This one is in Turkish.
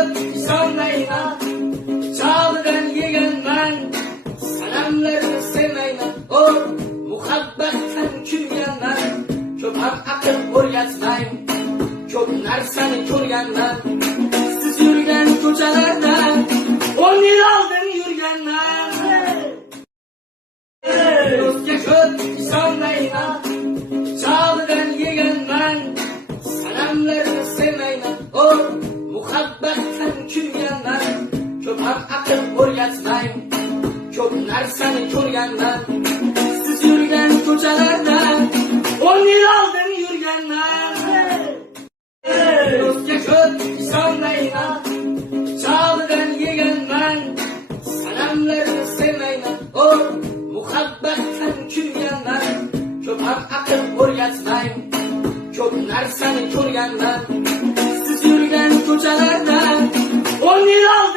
ko'p ishonmayman, chog'idan yeganman, sanamlarni sevmayman, muhabbatdan kuyganman, ko'p ham aql o'rgatmay, ko'p narsani ko'rganman, siz yurgan ko'chalarda 10 yil oldin yurganman. Do'stga ko'p ishonmayman, chog'idan yeganman, sanamlarni sevmayman, muhabbatdan kuyganman, ko'p ham aql o'rgatmay, ko'p narsani ko'rganman, siz yurgan ko'chalarda 10 yil oldin yurganman. Do'stga ko'p ishonmayman, chog'idan yeganman, sanamlarni sevmayman, muhabbatdan kuyganman, ko'p ham aql o'rgatmay, ko'p narsani ko'rganman, siz yurgan ko'chalarda 10 yil oldin